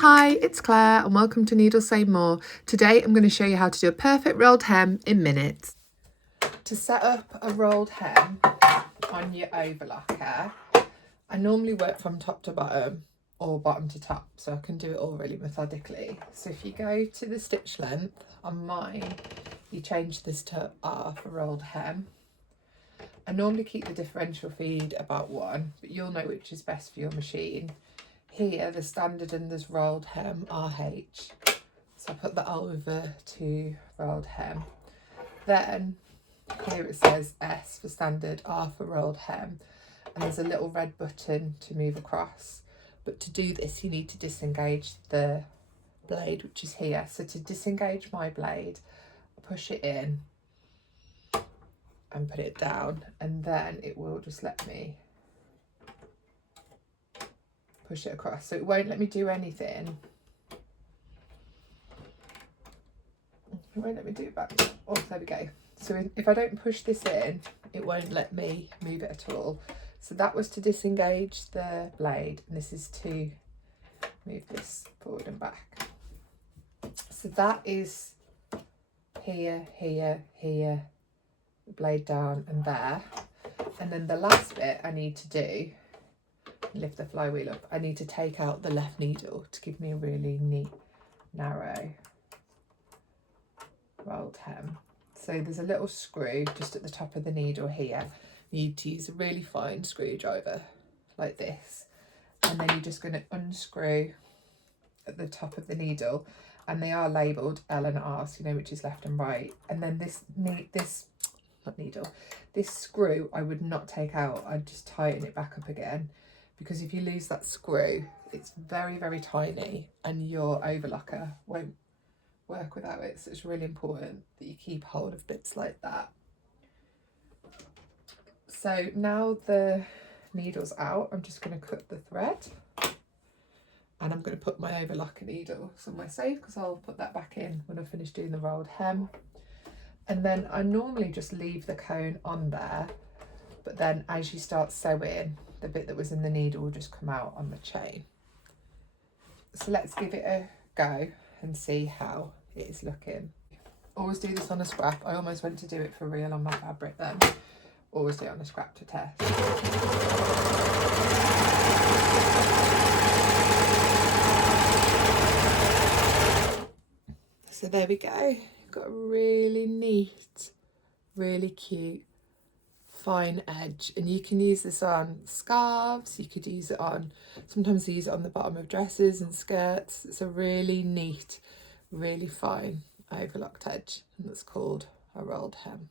Hi, it's Claire and welcome to Needle Say More. Today I'm going to show you how to do a perfect rolled hem in minutes. To set up a rolled hem on your overlocker, I normally work from top to bottom or bottom to top, so I can do it all really methodically. So if you go to the stitch length, on mine you change this to R for rolled hem. I normally keep the differential feed about 1, but you'll know which is best for your machine. Here, the standard and there's rolled hem, RH. So I put that over to rolled hem. Then here it says S for standard, R for rolled hem. And there's a little red button to move across. But to do this, you need to disengage the blade, which is here. So to disengage my blade, I push it in and put it down. And then it will just let me push it across, so it won't let me do anything. It won't let me do it back. Oh, there we go. So if I don't push this in, it won't let me move it at all. So that was to disengage the blade, and this is to move this forward and back. So that is here, here, here, the blade down and there. And then the last bit I need to do, lift the flywheel up, I need to take out the left needle to give me a really neat narrow rolled hem. So there's a little screw just at the top of the needle here. You need to use a really fine screwdriver like this, and then you're just going to unscrew at the top of the needle, and they are labelled L and R, so you know which is left and right. And then this screw I would not take out, I'd just tighten it back up again, because if you lose that screw, it's very, very tiny and your overlocker won't work without it. So it's really important that you keep hold of bits like that. So now the needle's out, I'm just going to cut the thread, and I'm going to put my overlocker needle somewhere safe, because I'll put that back in when I finish doing the rolled hem. And then I normally just leave the cone on there, but then as you start sewing, the bit that was in the needle will just come out on the chain. So let's give it a go and see how it is looking. Always do this on a scrap. I almost went to do it for real on my fabric then. Always do it on a scrap to test. So there we go. You've got a really neat, really cute, fine edge, and you can use this on scarves, you could use it on, sometimes I use it on the bottom of dresses and skirts. It's a really neat, really fine overlocked edge, and that's called a rolled hem.